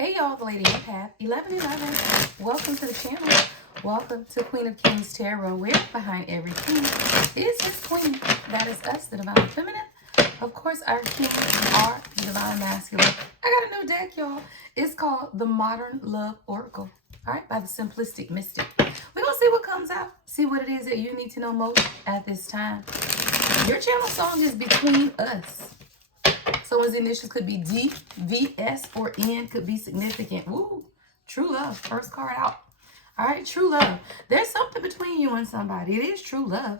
Hey y'all, the Lady Empath 1111. Welcome to the channel. Welcome to Queen of Kings Tarot, where behind every king is his queen. That is us, the Divine Feminine. Of course, our kings are the Divine Masculine. I got a new deck, y'all. It's called the Modern Love Oracle. All right, by the Simplistic Mystic. We're going to see what comes out. See what it is that you need to know most at this time. Your channel song is Between Us. Someone's initials could be D, V, S, or N, could be significant. Woo, true love. First card out. All right, true love. There's something between you and somebody. It is true love.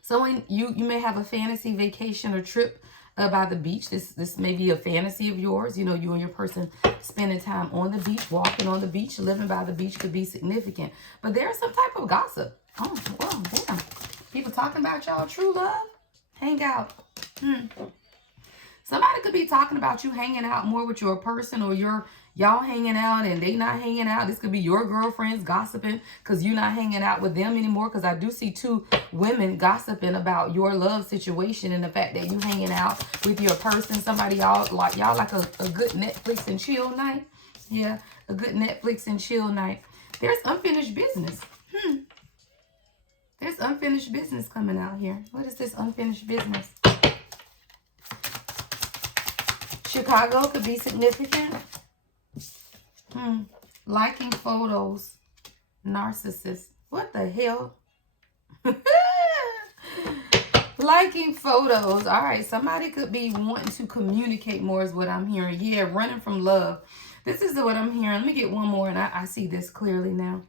Someone, you may have a fantasy vacation or trip by the beach. This may be a fantasy of yours. You know, you and your person spending time on the beach, walking on the beach, living by the beach could be significant. But there's some type of gossip. Oh, well, damn. People talking about y'all true love. Hang out. Somebody could be talking about you hanging out more with your person, or y'all hanging out and they not hanging out. This could be your girlfriends gossiping because you're not hanging out with them anymore. Because I do see two women gossiping about your love situation and the fact that you hanging out with your person. Somebody y'all like a good Netflix and chill night. Yeah, a good Netflix and chill night. There's unfinished business. There's unfinished business coming out here. What is this unfinished business? Chicago could be significant. Liking photos. Narcissist. What the hell? Liking photos. All right. Somebody could be wanting to communicate more is what I'm hearing. Yeah, running from love. This is what I'm hearing. Let me get one more and I see this clearly now.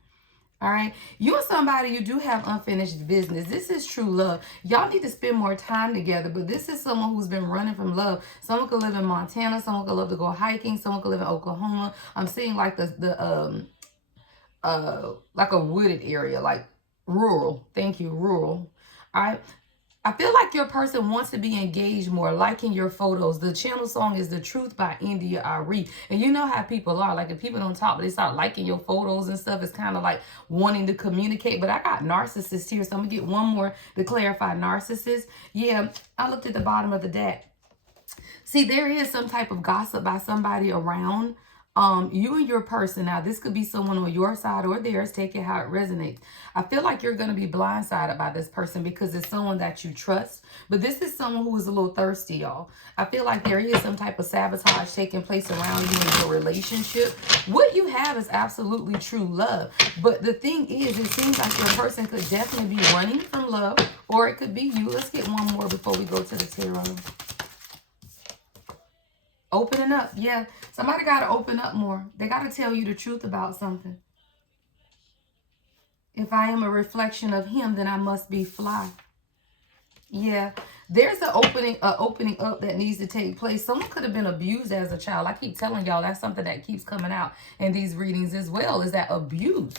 All right. You and somebody, you do have unfinished business. This is true love. Y'all need to spend more time together. But this is someone who's been running from love. Someone could live in Montana. Someone could love to go hiking. Someone could live in Oklahoma. I'm seeing like like a wooded area, like rural. Thank you, rural. All right. I feel like your person wants to be engaged more, liking your photos. The channel song is The Truth by India Ari. And you know how people are. Like if people don't talk, but they start liking your photos and stuff, it's kind of like wanting to communicate. But I got narcissist here, so I'm going to get one more to clarify narcissist. Yeah, I looked at the bottom of the deck. See, there is some type of gossip by somebody around you and your person. Now, this could be someone on your side or theirs. Take it how it resonates. I feel like you're going to be blindsided by this person because it's someone that you trust. But this is someone who is a little thirsty, y'all. I feel like there is some type of sabotage taking place around you in your relationship. What you have is absolutely true love. But the thing is, it seems like your person could definitely be running from love, or it could be you. Let's get one more before we go to the tarot. Opening up. Yeah. Somebody got to open up more. They got to tell you the truth about something. If I am a reflection of him, then I must be fly. Yeah. There's an opening up that needs to take place. Someone could have been abused as a child. I keep telling y'all that's something that keeps coming out in these readings as well, is that abuse.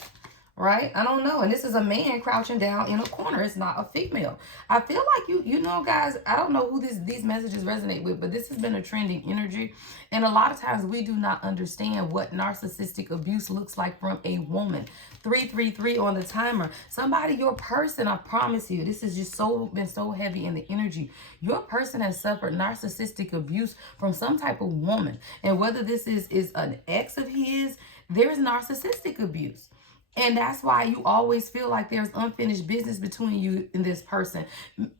Right? I don't know. And this is a man crouching down in a corner. It's not a female. I feel like you know, guys, I don't know who these messages resonate with, but this has been a trending energy. And a lot of times we do not understand what narcissistic abuse looks like from a woman. 333 on the timer. Somebody, your person, I promise you, this has just been so heavy in the energy. Your person has suffered narcissistic abuse from some type of woman. And whether this is an ex of his, there's narcissistic abuse. And that's why you always feel like there's unfinished business between you and this person.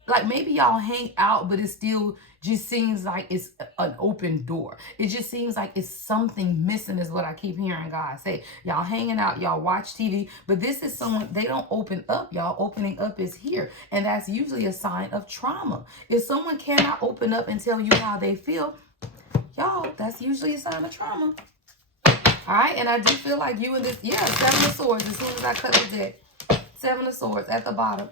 Like maybe y'all hang out, but it still just seems like it's an open door. It just seems like it's something missing is what I keep hearing God say. Y'all hanging out, y'all watch TV, but this is someone, they don't open up, y'all. Opening up is here. And that's usually a sign of trauma. If someone cannot open up and tell you how they feel, y'all, that's usually a sign of trauma. All right, and I do feel like you and this, yeah, 7 of Swords, as soon as I cut the deck. 7 of Swords at the bottom.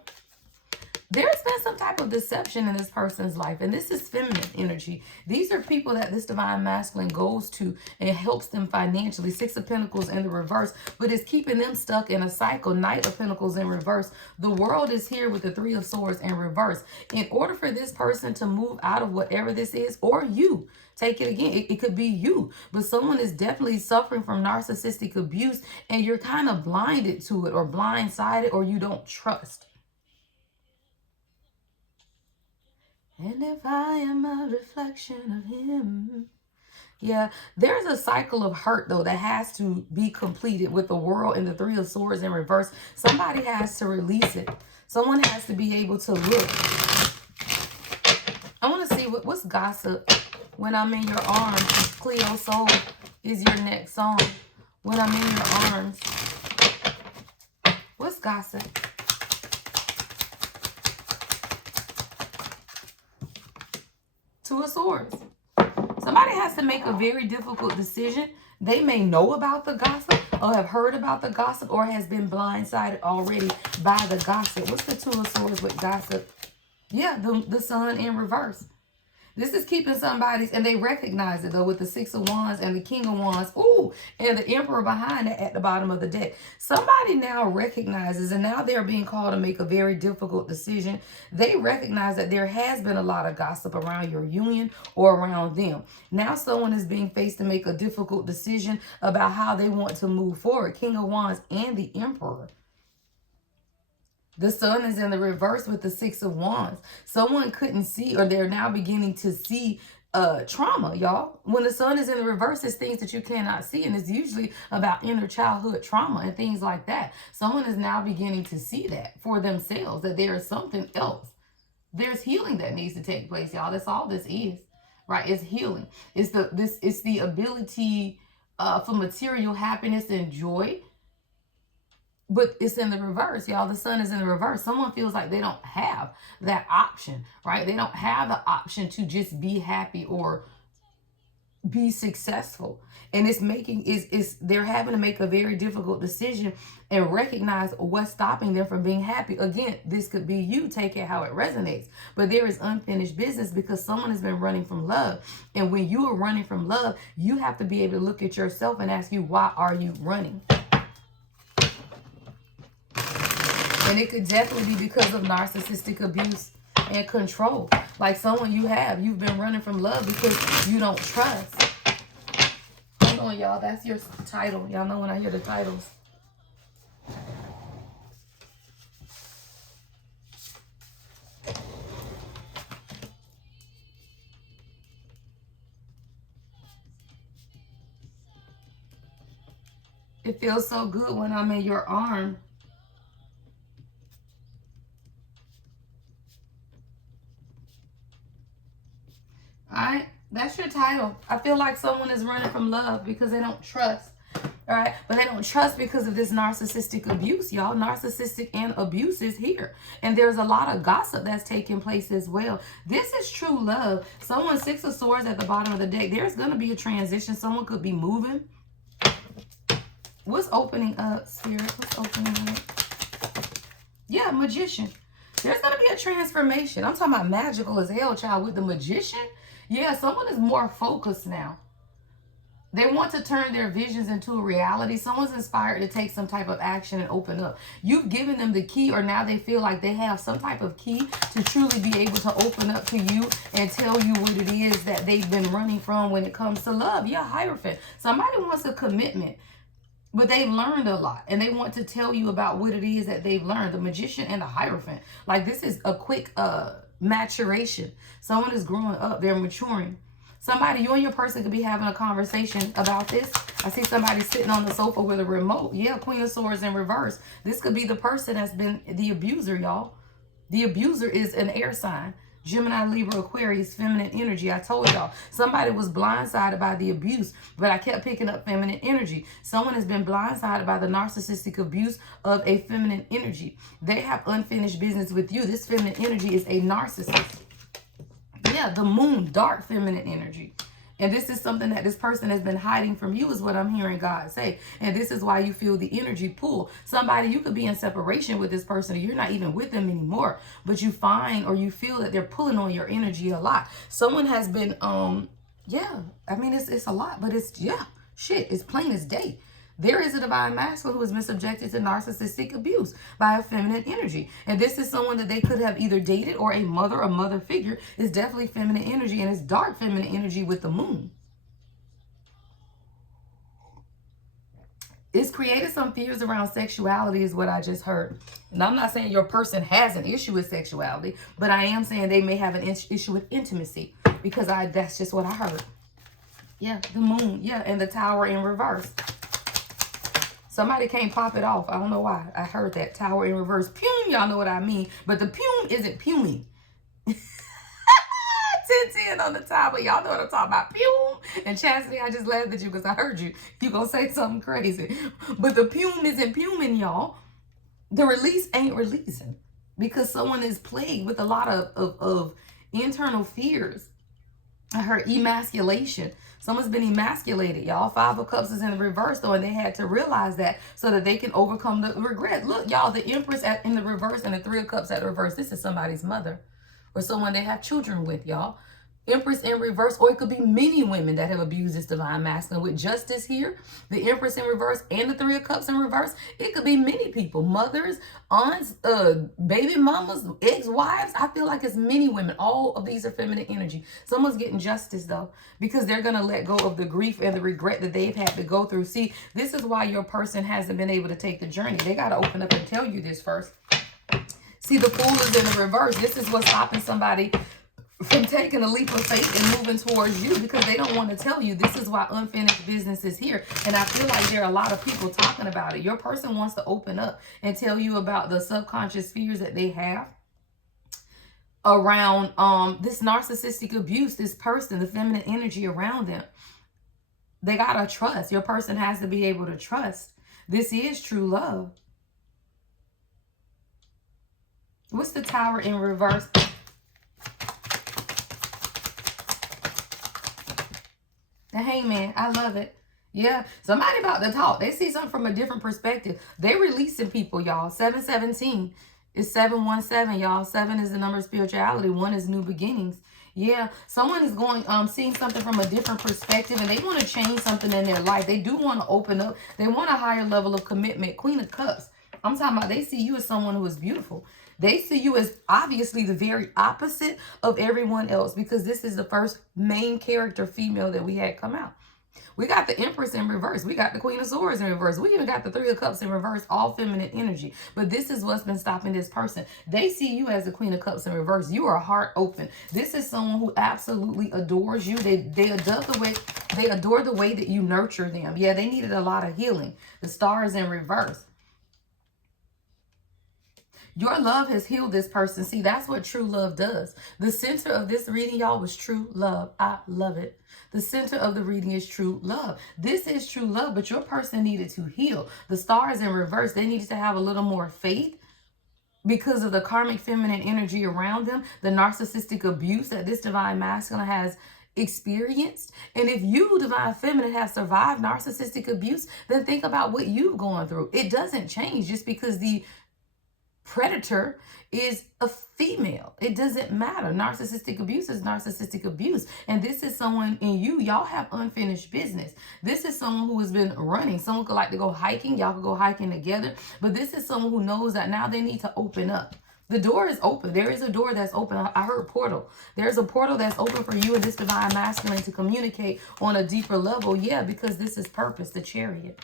There's been some type of deception in this person's life, and this is feminine energy. These are people that this divine masculine goes to and helps them financially. 6 of Pentacles in the reverse, but it's keeping them stuck in a cycle. Knight of Pentacles in reverse. The world is here with the 3 of Swords in reverse. In order for this person to move out of whatever this is, or you, take it again, it could be you, but someone is definitely suffering from narcissistic abuse, and you're kind of blinded to it, or blindsided, or you don't trust. And if I am a reflection of him, Yeah, there's a cycle of hurt, though, that has to be completed with the world and the Three of Swords in reverse. Somebody has to release it. Someone has to be able to look. I want to see what's gossip. When I'm in your arms, Cleo Soul is your next song. When I'm in your arms. What's gossip? Two of Swords. Somebody has to make a very difficult decision. They may know about the gossip or have heard about the gossip or has been blindsided already by the gossip. What's the Two of Swords with gossip? Yeah, the Sun in reverse. This is keeping somebody's, and they recognize it, though, with the Six of Wands and the King of Wands. Ooh, and the Emperor behind it at the bottom of the deck. Somebody now recognizes, and now they're being called to make a very difficult decision. They recognize that there has been a lot of gossip around your union or around them. Now someone is being faced to make a difficult decision about how they want to move forward. King of Wands and the Emperor. The Sun is in the reverse with the Six of Wands. Someone couldn't see, or they're now beginning to see trauma, y'all. When the Sun is in the reverse, it's things that you cannot see, and it's usually about inner childhood trauma and things like that. Someone is now beginning to see that for themselves, that there is something else. There's healing that needs to take place, y'all. That's all this is, right? It's healing. It's the ability for material happiness and joy. But it's in the reverse, y'all. The Sun is in the reverse. Someone feels like they don't have that option, right? They don't have the option to just be happy or be successful. And they're having to make a very difficult decision and recognize what's stopping them from being happy. Again, this could be you. Take it how it resonates. But there is unfinished business because someone has been running from love. And when you are running from love, you have to be able to look at yourself and ask you, why are you running? And it could definitely be because of narcissistic abuse and control. Like someone you've been running from love because you don't trust. Hold on, y'all. That's your title. Y'all know when I hear the titles. It feels so good when I'm in your arm. Alright, that's your title. I feel like someone is running from love because they don't trust. Alright, but they don't trust because of this narcissistic abuse, y'all. Narcissistic and abuse is here. And there's a lot of gossip that's taking place as well. This is true love. Someone, Six of Swords at the bottom of the deck. There's going to be a transition. Someone could be moving. What's opening up, Spirit? What's opening up? Yeah, Magician. There's going to be a transformation. I'm talking about magical as hell, child, with the Magician. Yeah, someone is more focused now. They want to turn their visions into a reality. Someone's inspired to take some type of action and open up. You've given them the key, or now they feel like they have some type of key to truly be able to open up to you and tell you what it is that they've been running from when it comes to love. Yeah, Hierophant. Somebody wants a commitment, but they've learned a lot, and they want to tell you about what it is that they've learned. The Magician and the Hierophant. Like, this is a quick maturation. Someone is growing up. They're maturing. Somebody, you and your person could be having a conversation about this. I see somebody sitting on the sofa with a remote. Yeah, Queen of Swords in reverse. This could be the person that's been the abuser, y'all. The abuser is an air sign. Gemini, Libra, Aquarius, feminine energy. I told y'all, somebody was blindsided by the abuse, but I kept picking up feminine energy. Someone has been blindsided by the narcissistic abuse of a feminine energy. They have unfinished business with you. This feminine energy is a narcissist. Yeah, the moon, dark feminine energy. And this is something that this person has been hiding from you, is what I'm hearing God say. And this is why you feel the energy pull. Somebody, you could be in separation with this person, or you're not even with them anymore, but you find, or you feel that they're pulling on your energy a lot. Someone has been, yeah, I mean, it's a lot, but it's, yeah, shit, it's plain as day. There is a divine masculine who has been subjected to narcissistic abuse by a feminine energy. And this is someone that they could have either dated, or a mother figure is definitely feminine energy, and it's dark feminine energy with the moon. It's created some fears around sexuality, is what I just heard. And I'm not saying your person has an issue with sexuality, but I am saying they may have an issue with intimacy, because that's just what I heard. Yeah, the moon. Yeah, and the tower in reverse. Somebody can't pop it off. I don't know why. I heard that. Tower in reverse. Pum, y'all know what I mean. But the pum isn't puming. 10-10 on the top, but y'all know what I'm talking about. Pum. And Chastity, I just laughed at you because I heard you. You gonna say something crazy. But the pum isn't puming, y'all. The release ain't releasing. Because someone is plagued with a lot of internal fears. I heard emasculation. Someone's been emasculated, y'all. 5 of Cups is in the reverse, though, and they had to realize that so that they can overcome the regret. Look, y'all, the Empress in the reverse and the 3 of Cups at the reverse. This is somebody's mother or someone they have children with, y'all. Empress in reverse, or it could be many women that have abused this divine masculine. With Justice here, the Empress in reverse, and the 3 of Cups in reverse, it could be many people. Mothers, aunts, baby mamas, ex-wives. I feel like it's many women. All of these are feminine energy. Someone's getting justice, though, because they're going to let go of the grief and the regret that they've had to go through. See, this is why your person hasn't been able to take the journey. They got to open up and tell you this first. See, the Fool is in the reverse. This is what's stopping somebody from taking a leap of faith and moving towards you, because they don't want to tell you. This is why unfinished business is here. And I feel like there are a lot of people talking about it. Your person wants to open up and tell you about the subconscious fears that they have around this narcissistic abuse, this person, the feminine energy around them. They gotta trust. Your person has to be able to trust. This is true love. What's the Tower in reverse? The Hangman. I love it. Yeah. Somebody about to talk. They see something from a different perspective. They releasing people, y'all. 717 is 717, y'all. 7 is the number of spirituality. 1 is new beginnings. Yeah. Someone is going, seeing something from a different perspective, and they want to change something in their life. They do want to open up. They want a higher level of commitment. Queen of Cups. I'm talking about they see you as someone who is beautiful. They see you as obviously the very opposite of everyone else, because this is the first main character female that we had come out. We got the Empress in reverse. We got the Queen of Swords in reverse. We even got the 3 of Cups in reverse, all feminine energy. But this is what's been stopping this person. They see you as the Queen of Cups in reverse. You are heart open. This is someone who absolutely adores you. They adore the way that you nurture them. Yeah, they needed a lot of healing. The Star is in reverse. Your love has healed this person. See, that's what true love does. The center of this reading, y'all, was true love. I love it. The center of the reading is true love. This is true love, but your person needed to heal. The Star is in reverse. They needed to have a little more faith because of the karmic feminine energy around them, the narcissistic abuse that this divine masculine has experienced. And if you, divine feminine, have survived narcissistic abuse, then think about what you've gone through. It doesn't change just because the predator is a female. It doesn't matter. Narcissistic abuse is narcissistic abuse. And this is someone in you. Y'all have unfinished business. This is someone who has been running. Someone could like to go hiking. Y'all could go hiking together. But this is someone who knows that now they need to open up. The door is open. There is a door that's open. I heard portal. There's a portal that's open for you and this divine masculine to communicate on a deeper level. Yeah, because this is purpose, the Chariot.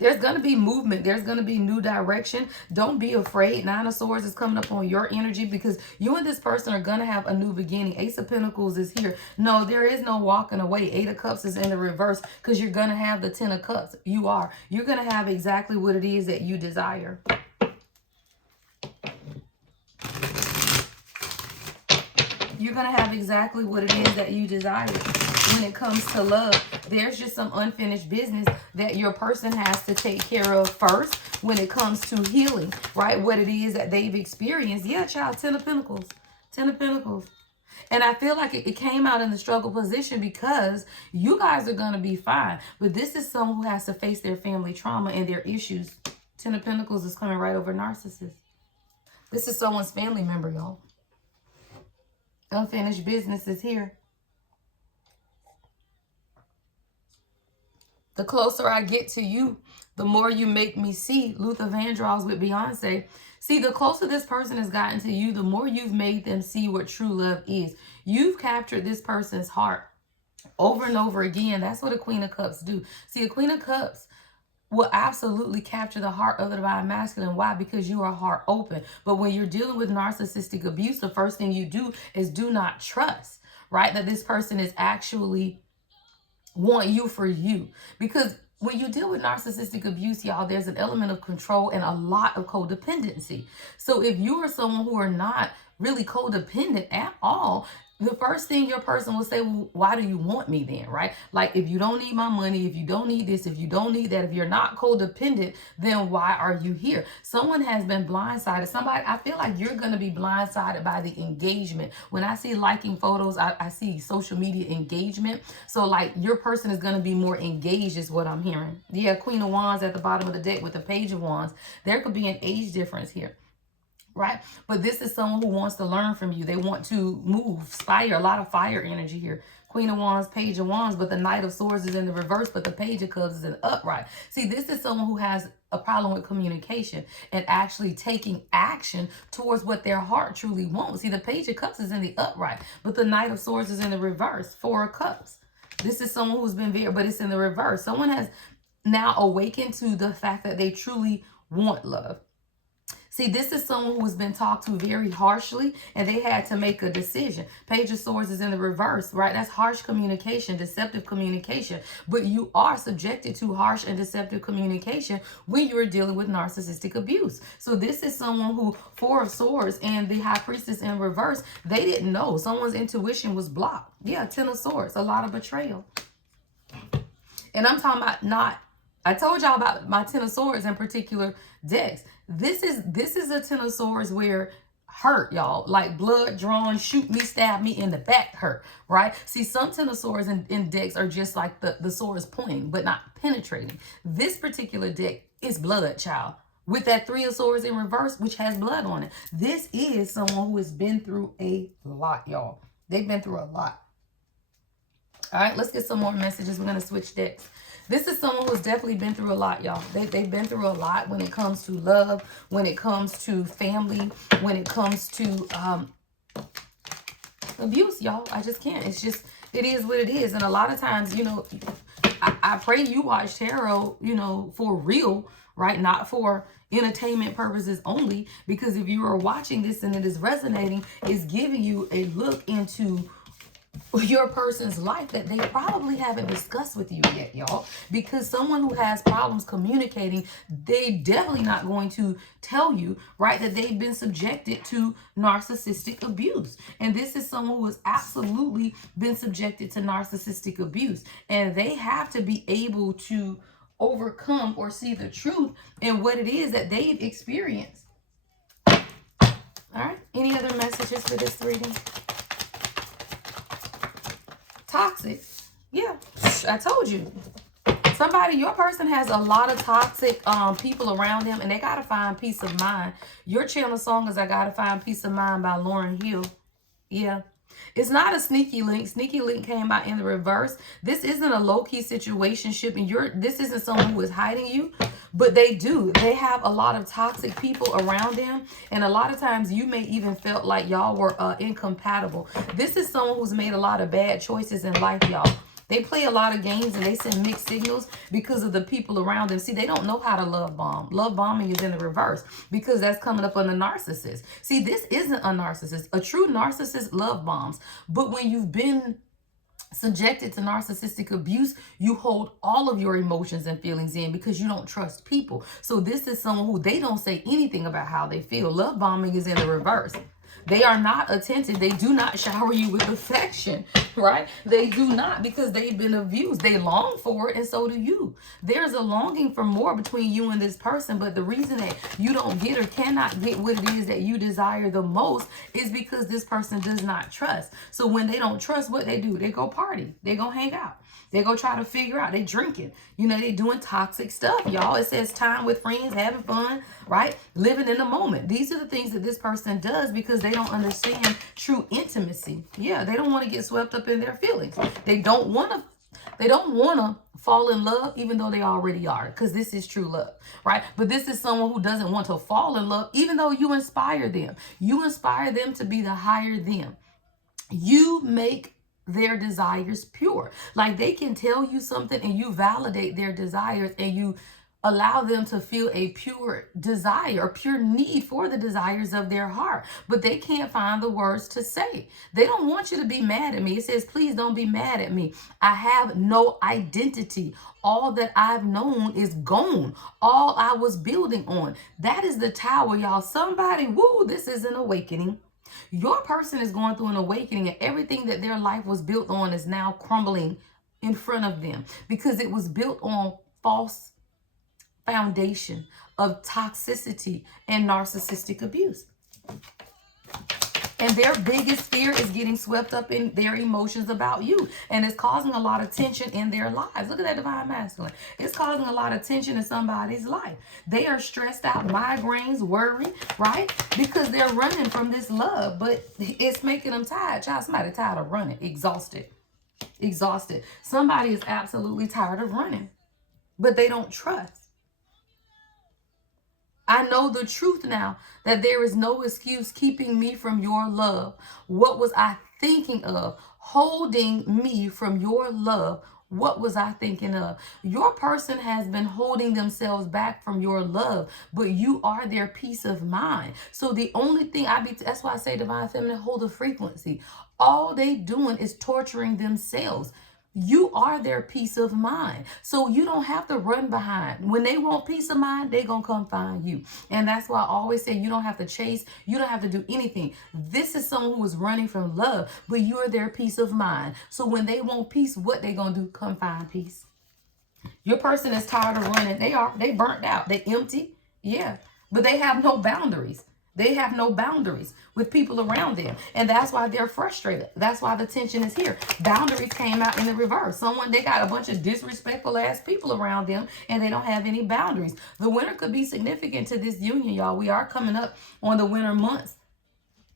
There's going to be movement. There's going to be new direction. Don't be afraid. 9 of Swords is coming up on your energy because you and this person are going to have a new beginning. Ace of Pentacles is here. No, there is no walking away. 8 of Cups is in the reverse because you're going to have the 10 of Cups. You are. You're going to have exactly what it is that you desire. You're going to have exactly what it is that you desire. When it comes to love, there's just some unfinished business that your person has to take care of first when it comes to healing, right? What it is that they've experienced. Yeah, child, 10 of Pentacles. 10 of Pentacles. And I feel like it came out in the struggle position because you guys are going to be fine. But this is someone who has to face their family trauma and their issues. 10 of Pentacles is coming right over narcissist. This is someone's family member, y'all. Unfinished business is here. The closer I get to you, the more you make me see. Luther Vandross with Beyonce. See, the closer this person has gotten to you, the more you've made them see what true love is. You've captured this person's heart over and over again. That's what a Queen of Cups do. See, a Queen of Cups will absolutely capture the heart of the divine masculine. Why? Because you are heart open. But when you're dealing with narcissistic abuse, the first thing you do is do not trust, right? That this person is actually want you for you. Because when you deal with narcissistic abuse, y'all, there's an element of control and a lot of codependency. So if you are someone who are not really codependent at all, the first thing your person will say, well, why do you want me then, right? Like, if you don't need my money, if you don't need this, if you don't need that, if you're not codependent, then why are you here? Someone has been blindsided. Somebody, I feel like you're going to be blindsided by the engagement. When I see liking photos, I see social media engagement. So like your person is going to be more engaged is what I'm hearing. Yeah, Queen of Wands at the bottom of the deck with the Page of Wands. There could be an age difference here. Right? But this is someone who wants to learn from you. They want to move, fire, a lot of fire energy here. Queen of Wands, Page of Wands, but the Knight of Swords is in the reverse, but the Page of Cups is in the upright. See, this is someone who has a problem with communication and actually taking action towards what their heart truly wants. See, the Page of Cups is in the upright, but the Knight of Swords is in the reverse, Four of Cups. This is someone who's been very, but it's in the reverse. Someone has now awakened to the fact that they truly want love. See, this is someone who has been talked to very harshly and they had to make a decision. Page of Swords is in the reverse, right? That's harsh communication, deceptive communication. But you are subjected to harsh and deceptive communication when you're dealing with narcissistic abuse. So this is someone who, Four of Swords and the High Priestess in reverse, they didn't know. Someone's intuition was blocked. Yeah, Ten of Swords, a lot of betrayal. And I'm talking about not, I told y'all about my Ten of Swords in particular decks. This is a Ten of Swords where hurt, y'all, like blood drawn, shoot me, stab me in the back hurt, right? See, some Ten of Swords in decks are just like the swords pointing, but not penetrating. This particular deck is blood, child. With that Three of Swords in reverse, which has blood on it. This is someone who has been through a lot, y'all. They've been through a lot. All right, let's get some more messages. We're going to switch decks. This is someone who's definitely been through a lot, y'all. They've been through a lot when it comes to love, when it comes to family, when it comes to abuse, y'all. I just can't. It's just, it is what it is. And a lot of times, you know, I pray you watch tarot, you know, for real, right? Not for entertainment purposes only. Because if you are watching this and it is resonating, it's giving you a look into your person's life that they probably haven't discussed with you yet, y'all. Because someone who has problems communicating, they definitely not going to tell you, right, that they've been subjected to narcissistic abuse. And this is someone who has absolutely been subjected to narcissistic abuse. And they have to be able to overcome or see the truth in what it is that they've experienced. All right. Any other messages for this reading? Toxic. Yeah, I told you. Somebody, your person has a lot of toxic people around them and they got to find peace of mind. Your channel song is I Gotta Find Peace of Mind by Lauryn Hill. Yeah. It's not a sneaky link. Sneaky link came out in the reverse. This isn't a low-key situationship and this isn't someone who is hiding you, but they do. They have a lot of toxic people around them, and a lot of times you may even felt like y'all were incompatible. This is someone who's made a lot of bad choices in life, y'all. They play a lot of games and they send mixed signals because of the people around them. See, they don't know how to love bomb. Love bombing is in the reverse because that's coming up on the narcissist. See, this isn't a narcissist. A true narcissist love bombs. But when you've been subjected to narcissistic abuse, you hold all of your emotions and feelings in because you don't trust people. So this is someone who they don't say anything about how they feel. Love bombing is in the reverse. They are not attentive. They do not shower you with affection, right? They do not, because they've been abused. They long for it, and so do you. There's a longing for more between you and this person, but the reason that you don't get or cannot get what it is that you desire the most is because this person does not trust. So when they don't trust, what they do? They go party. They go hang out. They go try to figure out. They drinking. You know, they doing toxic stuff, y'all. It says time with friends, having fun, right? Living in the moment. These are the things that this person does because they don't understand true intimacy. Yeah, they don't want to get swept up in their feelings. They don't want to fall in love even though they already are, because this is true love, right? But this is someone who doesn't want to fall in love even though you inspire them. You inspire them to be the higher them. You make their desires pure. Like they can tell you something and you validate their desires and you allow them to feel a pure desire, pure need for the desires of their heart, but they can't find the words to say. They don't want you to be mad at me. It says, please don't be mad at me. I have no identity. All that I've known is gone. All I was building on. That is the tower, y'all. Somebody, woo, this is an awakening. Your person is going through an awakening, and everything that their life was built on is now crumbling in front of them because it was built on false foundation of toxicity and narcissistic abuse. And their biggest fear is getting swept up in their emotions about you. And it's causing a lot of tension in their lives. Look at that divine masculine. It's causing a lot of tension in somebody's life. They are stressed out, migraines, worry, right? Because they're running from this love, but it's making them tired. Child, somebody tired of running, exhausted. Somebody is absolutely tired of running, but they don't trust. I know the truth now that there is no excuse keeping me from your love. What was I thinking of? Holding me from your love. What was I thinking of? Your person has been holding themselves back from your love, but you are their peace of mind. So the only thing that's why I say divine feminine, hold the frequency. All they doing is torturing themselves. You are their peace of mind. So you don't have to run behind. When they want peace of mind, they're going to come find you. And that's why I always say you don't have to chase. You don't have to do anything. This is someone who is running from love, but you're their peace of mind. So when they want peace, what they going to do? Come find peace. Your person is tired of running. They burnt out. They empty. Yeah. But they have no boundaries. They have no boundaries with people around them. And that's why they're frustrated. That's why the tension is here. Boundaries came out in the reverse. They got a bunch of disrespectful ass people around them and they don't have any boundaries. The winter could be significant to this union, y'all. We are coming up on the winter months,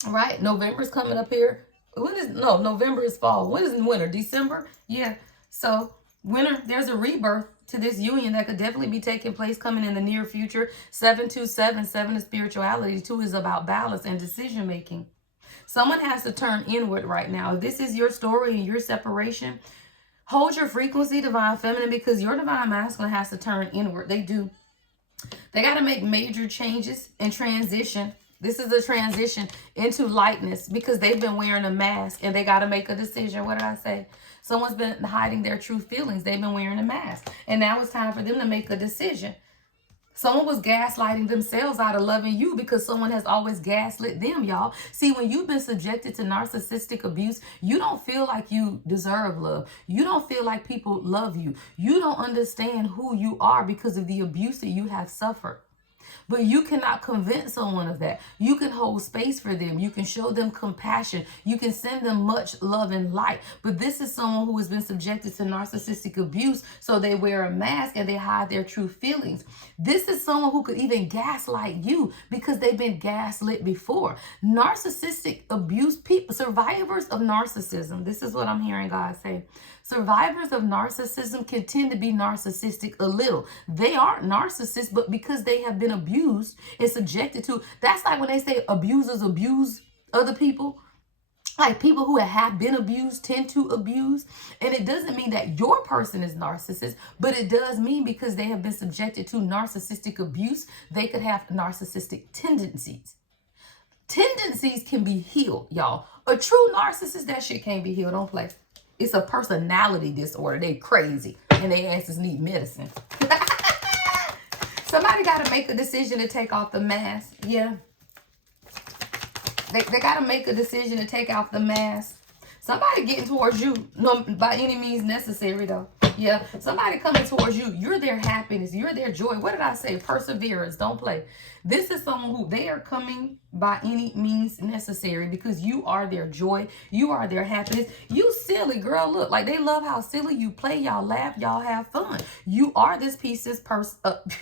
right? November's coming up here. November is fall. When is winter? December? Yeah. So winter, there's a rebirth to this union that could definitely be taking place coming in the near future. 727, 7 is spirituality. 2 is about balance and decision making. Someone has to turn inward right now. If this is your story and your separation, hold your frequency, divine feminine, because your divine masculine has to turn inward. They do. They got to make major changes and transition. This is a transition into lightness because they've been wearing a mask and they got to make a decision. What did I say? Someone's been hiding their true feelings. They've been wearing a mask. And now it's time for them to make a decision. Someone was gaslighting themselves out of loving you because someone has always gaslit them, y'all. See, when you've been subjected to narcissistic abuse, you don't feel like you deserve love. You don't feel like people love you. You don't understand who you are because of the abuse that you have suffered. But you cannot convince someone of that. You can hold space for them. You can show them compassion. You can send them much love and light. But this is someone who has been subjected to narcissistic abuse, so they wear a mask and they hide their true feelings. This is someone who could even gaslight you because they've been gaslit before. Narcissistic abuse people, survivors of narcissism, this is what I'm hearing God say. Survivors of narcissism can tend to be narcissistic a little. They aren't narcissists, but because they have been abused and subjected to, that's like when they say abusers abuse other people. Like people who have been abused tend to abuse. And it doesn't mean that your person is narcissist, but it does mean because they have been subjected to narcissistic abuse, they could have narcissistic tendencies. Tendencies can be healed, y'all. A true narcissist, that shit can't be healed. Don't play. It's a personality disorder. They crazy and they asses need medicine. Somebody got to make a decision to take off the mask. Yeah. They got to make a decision to take off the mask. Somebody getting towards you, no, by any means necessary, though. Yeah, somebody coming towards you. You're their happiness. You're their joy. What did I say? Perseverance. Don't play. This is someone who they are coming by any means necessary because you are their joy. You are their happiness. You silly girl. Look, like they love how silly you play. Y'all laugh. Y'all have fun. You are this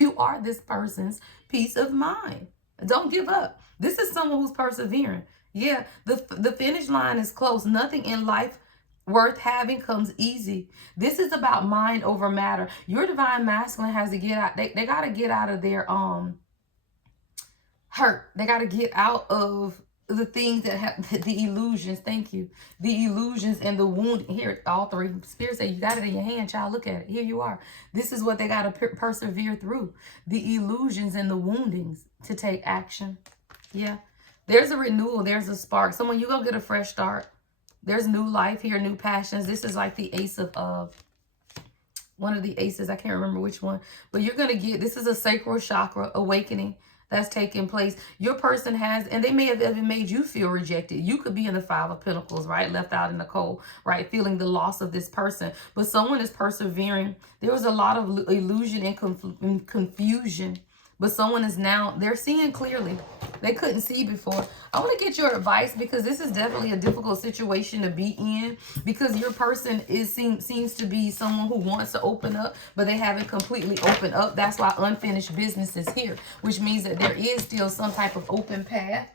you are this person's peace of mind. Don't give up. This is someone who's persevering. Yeah, the finish line is close. Nothing in life worth having comes easy. This is about mind over matter. Your divine masculine has to get out. They got to get out of their hurt. They got to get out of the things that have the illusions. Thank you. The illusions and the wound. Here, all three. Spirit say you got it in your hand, child. Look at it. Here you are. This is what they got to persevere through. The illusions and the woundings to take action. Yeah. There's a renewal. There's a spark. Someone, you go get a fresh start. There's new life here, new passions. This is like the ace of one of the aces. I can't remember which one. But you're going to get, this is a sacral chakra awakening that's taking place. Your person has, and they may have even made you feel rejected. You could be in the Five of Pentacles, right? Left out in the cold, right? Feeling the loss of this person. But someone is persevering. There was a lot of illusion and confusion. But someone is now, they're seeing clearly. They couldn't see before. I want to get your advice because this is definitely a difficult situation to be in, because your person seems to be someone who wants to open up, but they haven't completely opened up. That's why unfinished business is here, which means that there is still some type of open path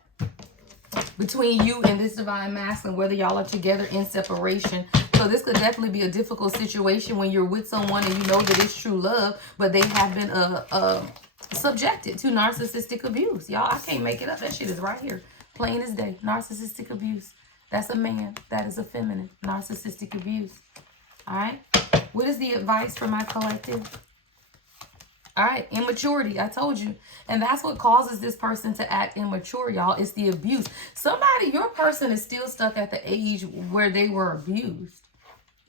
between you and this divine masculine, whether y'all are together in separation. So this could definitely be a difficult situation when you're with someone and you know that it's true love, but they have been subjected to narcissistic abuse. Y'all, I can't make it up. That shit is right here. Plain as day. Narcissistic abuse. That's a man. That is a feminine. Narcissistic abuse. All right. What is the advice for my collective? All right. Immaturity. I told you. And that's what causes this person to act immature, y'all. It's the abuse. Somebody, your person is still stuck at the age where they were abused.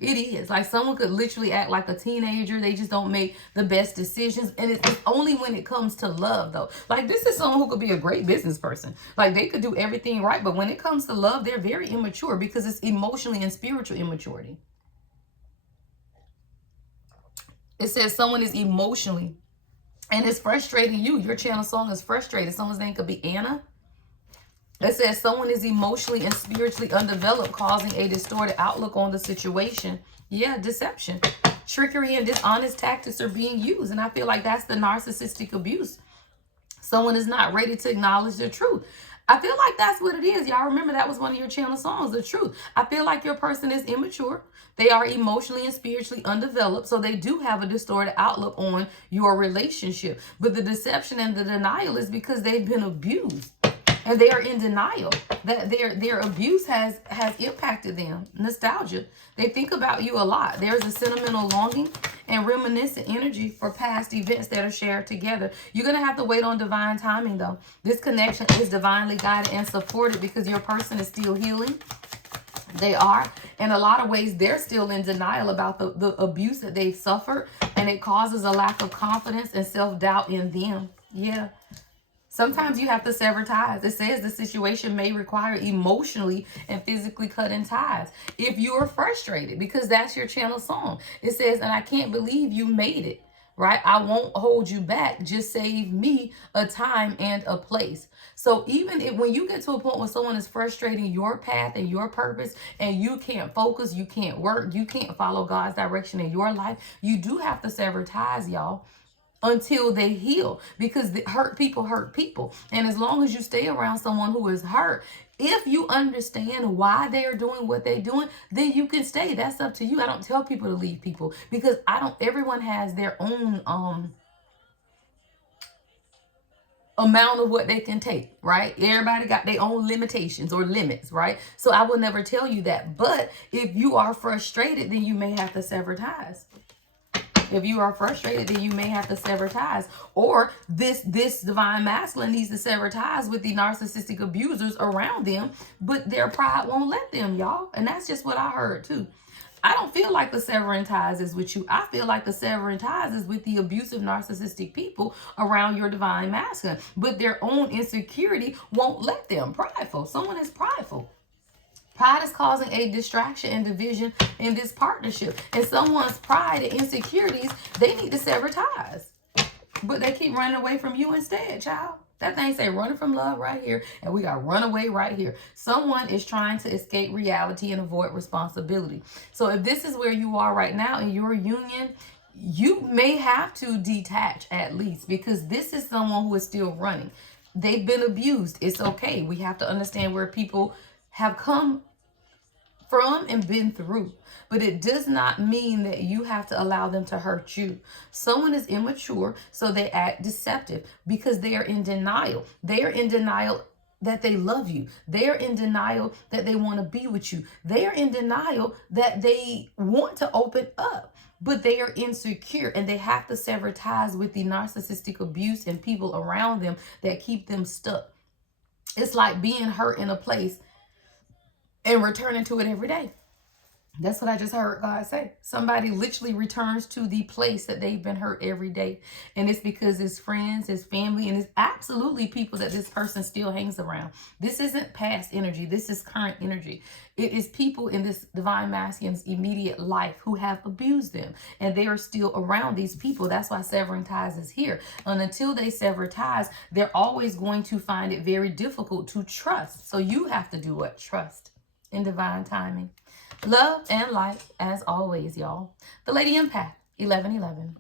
It is. Like someone could literally act like a teenager. They just don't make the best decisions. And it's only when it comes to love, though. Like this is someone who could be a great business person. Like they could do everything right. But when it comes to love, they're very immature because it's emotionally and spiritual immaturity. It says someone is emotionally and it's frustrating you. Your channel song is frustrated. Someone's name could be Anna. It says someone is emotionally and spiritually undeveloped, causing a distorted outlook on the situation. Yeah, deception. Trickery and dishonest tactics are being used. And I feel like that's the narcissistic abuse. Someone is not ready to acknowledge the truth. I feel like that's what it is. Y'all remember that was one of your channel songs, the truth. I feel like your person is immature. They are emotionally and spiritually undeveloped. So they do have a distorted outlook on your relationship. But the deception and the denial is because they've been abused. And they are in denial that their abuse has impacted them. Nostalgia. They think about you a lot. There's a sentimental longing and reminiscent energy for past events that are shared together. You're going to have to wait on divine timing, though. This connection is divinely guided and supported because your person is still healing. They are. In a lot of ways, they're still in denial about the abuse that they've suffered. And it causes a lack of confidence and self-doubt in them. Yeah. Sometimes you have to sever ties. It says the situation may require emotionally and physically cutting ties. If you are frustrated, because that's your channel song. It says, and I can't believe you made it, right? I won't hold you back. Just save me a time and a place. So even if when you get to a point where someone is frustrating your path and your purpose and you can't focus, you can't work, you can't follow God's direction in your life, you do have to sever ties, y'all, until they heal, because the hurt people. And as long as you stay around someone who is hurt, if you understand why they are doing what they're doing, then you can stay. That's up to you. I don't tell people to leave people because everyone has their own amount of what they can take, right? Everybody got their own limitations or limits, right? So I will never tell you that. But if you are frustrated, then you may have to sever ties. If you are frustrated, then you may have to sever ties. Or this divine masculine needs to sever ties with the narcissistic abusers around them, but their pride won't let them, y'all. And that's just what I heard too. I don't feel like the severing ties is with you. I feel like the severing ties is with the abusive narcissistic people around your divine masculine. But their own insecurity won't let them. Prideful. Someone is prideful. Pride is causing a distraction and division in this partnership. And someone's pride and insecurities, they need to sever ties. But they keep running away from you instead, child. That thing say running from love right here. And we got run away right here. Someone is trying to escape reality and avoid responsibility. So if this is where you are right now in your union, you may have to detach at least, because this is someone who is still running. They've been abused. It's okay. We have to understand where people have come from and been through, but it does not mean that you have to allow them to hurt you. Someone is immature, so they act deceptive because they are in denial. They are in denial that they love you. They're in denial that they want to be with you. They're in denial that they want to open up, but they are insecure and they have to sever ties with the narcissistic abuse and people around them that keep them stuck. It's like being hurt in a place and returning to it every day. That's what I just heard God say. Somebody literally returns to the place that they've been hurt every day. And it's because it's friends, it's family, and it's absolutely people that this person still hangs around. This isn't past energy. This is current energy. It is people in this divine masculine's immediate life who have abused them. And they are still around these people. That's why severing ties is here. And until they sever ties, they're always going to find it very difficult to trust. So you have to do what? Trust in divine timing. Love and light as always, y'all. The Lady Empath, 1111.